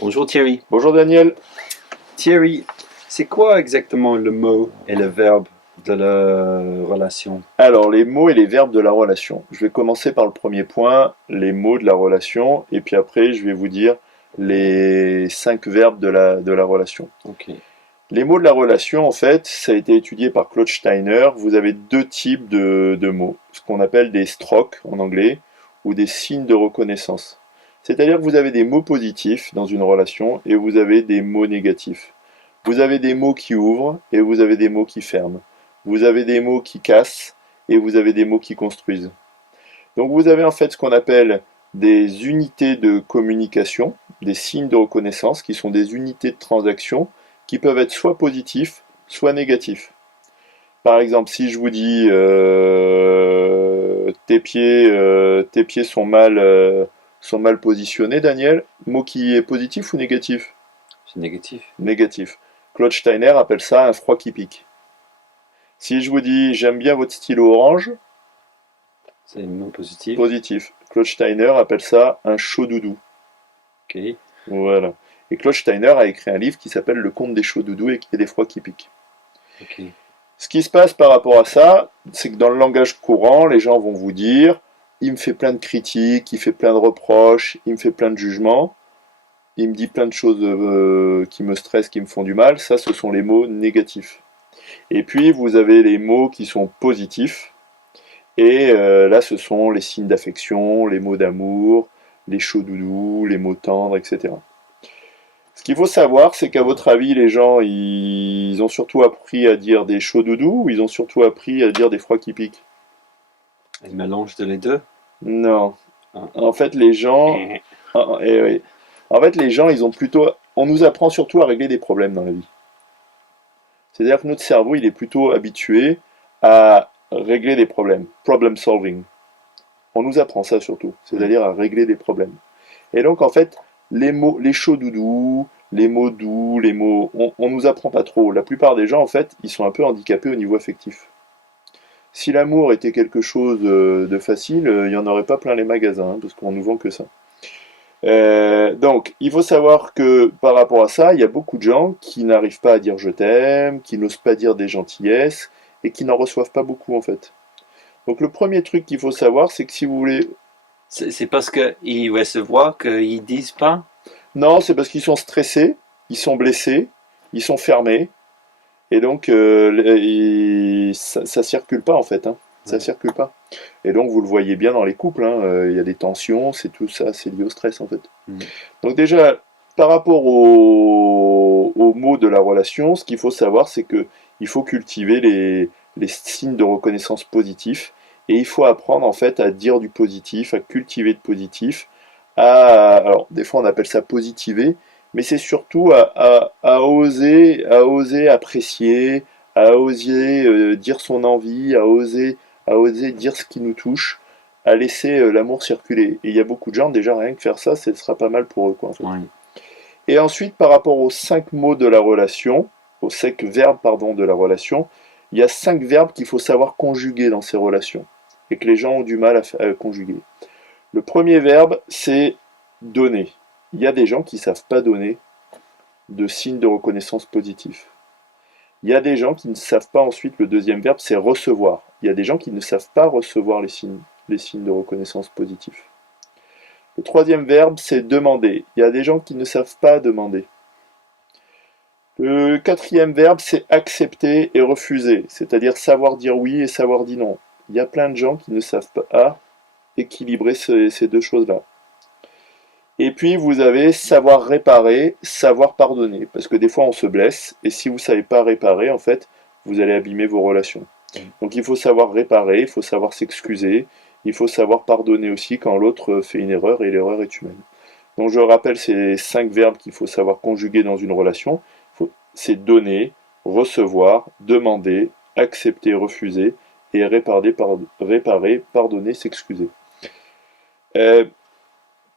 Bonjour Thierry. Bonjour Daniel. Thierry, c'est quoi exactement le mot et le verbe de la relation? Alors, les mots et les verbes de la relation. Je vais commencer par le premier point, les mots de la relation, et puis après, je vais vous dire les 5 verbes de la relation. Ok. Les mots de la relation, en fait, ça a été étudié par Claude Steiner. Vous avez deux types de mots, ce qu'on appelle des strokes en anglais, ou des signes de reconnaissance. C'est-à-dire que vous avez des mots positifs dans une relation, et vous avez des mots négatifs. Vous avez des mots qui ouvrent, et vous avez des mots qui ferment. Vous avez des mots qui cassent, et vous avez des mots qui construisent. Donc vous avez en fait ce qu'on appelle des unités de communication, des signes de reconnaissance, qui sont des unités de transaction, qui peuvent être soit positifs, soit négatifs. Par exemple, si je vous dis tes pieds sont mal positionnés, Daniel, mot qui est positif ou négatif? C'est négatif. Négatif. Claude Steiner appelle ça un froid qui pique. Si je vous dis j'aime bien votre stylo orange, C'est un mot positif. positif. Claude Steiner appelle ça un chaud doudou. Ok. Voilà. Et Claude Steiner a écrit un livre qui s'appelle Le conte des chauds doudous et des froids qui piquent. Ok. Ce qui se passe par rapport à ça, c'est que dans le langage courant, les gens vont vous dire il me fait plein de critiques, il fait plein de reproches, il me fait plein de jugements, il me dit plein de choses qui me stressent, qui me font du mal. Ça, ce sont les mots négatifs. Et puis, vous avez les mots qui sont positifs. Et là, ce sont les signes d'affection, les mots d'amour, les chauds doudous, les mots tendres, etc. Ce qu'il faut savoir, c'est qu'à votre avis, les gens, ils ont surtout appris à dire des chauds doudous ou ils ont surtout appris à dire des froids qui piquent? Un mélange de les deux. Non. Ah. En fait, les gens, oui. En fait, les gens, ils ont plutôt, on nous apprend surtout à régler des problèmes dans la vie. C'est-à-dire que notre cerveau, il est plutôt habitué à régler des problèmes, problem solving. On nous apprend ça surtout, c'est-à-dire à régler des problèmes. Et donc, en fait, les mots, les chauds doudous, les mots doux, les mots, on nous apprend pas trop. La plupart des gens, en fait, ils sont un peu handicapés au niveau affectif. Si l'amour était quelque chose de facile, il n'y en aurait pas plein les magasins, hein, parce qu'on nous vend que ça. Donc, il faut savoir que par rapport à ça, il y a beaucoup de gens qui n'arrivent pas à dire je t'aime, qui n'osent pas dire des gentillesses, et qui n'en reçoivent pas beaucoup, en fait. Donc, le premier truc qu'il faut savoir, c'est que si vous voulez... C'est parce qu'ils recevoir qu'ils disent pas. Non, c'est parce qu'ils sont stressés, ils sont blessés, ils sont fermés, et donc ça circule pas en fait, hein. Ça Ouais. circule pas. Et donc vous le voyez bien dans les couples, hein, il y a des tensions, c'est tout ça, c'est lié au stress en fait. Mm. Donc déjà, par rapport aux mots de la relation, ce qu'il faut savoir, c'est que il faut cultiver les signes de reconnaissance positifs, et il faut apprendre en fait à dire du positif, à cultiver de positif, alors des fois on appelle ça positiver, mais c'est surtout à oser apprécier, à oser dire son envie, à oser dire ce qui nous touche, à laisser l'amour circuler. Et il y a beaucoup de gens, déjà rien que faire ça, ce sera pas mal pour eux, quoi, en fait. Ouais. Et ensuite, par rapport aux 5 mots de la relation, aux 5 verbes, pardon, de la relation, il y a 5 verbes qu'il faut savoir conjuguer dans ces relations, et que les gens ont du mal à conjuguer. Le premier verbe, c'est donner. Il y a des gens qui ne savent pas donner de signes de reconnaissance positifs. Il y a des gens qui ne savent pas ensuite, le deuxième verbe, c'est recevoir. Il y a des gens qui ne savent pas recevoir les signes de reconnaissance positifs. Le troisième verbe, c'est demander. Il y a des gens qui ne savent pas demander. Le quatrième verbe, c'est accepter et refuser, c'est-à-dire savoir dire oui et savoir dire non. Il y a plein de gens qui ne savent pas équilibrer ces deux choses-là. Et puis vous avez savoir réparer, savoir pardonner, parce que des fois on se blesse, et si vous ne savez pas réparer, en fait, vous allez abîmer vos relations. Donc il faut savoir réparer, il faut savoir s'excuser, il faut savoir pardonner aussi quand l'autre fait une erreur, et l'erreur est humaine. Donc je rappelle ces 5 verbes qu'il faut savoir conjuguer dans une relation. C'est donner, recevoir, demander, accepter, refuser, et réparer, pardonner, s'excuser. Euh,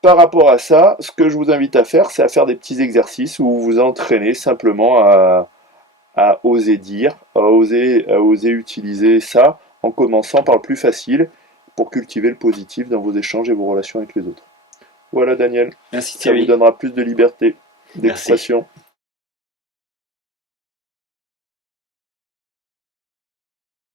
Par rapport à ça, ce que je vous invite à faire, c'est à faire des petits exercices où vous vous entraînez simplement à oser dire, à oser utiliser ça en commençant par le plus facile pour cultiver le positif dans vos échanges et vos relations avec les autres. Voilà Daniel, Merci ça vous Thierry. donnera plus de liberté. d'expression.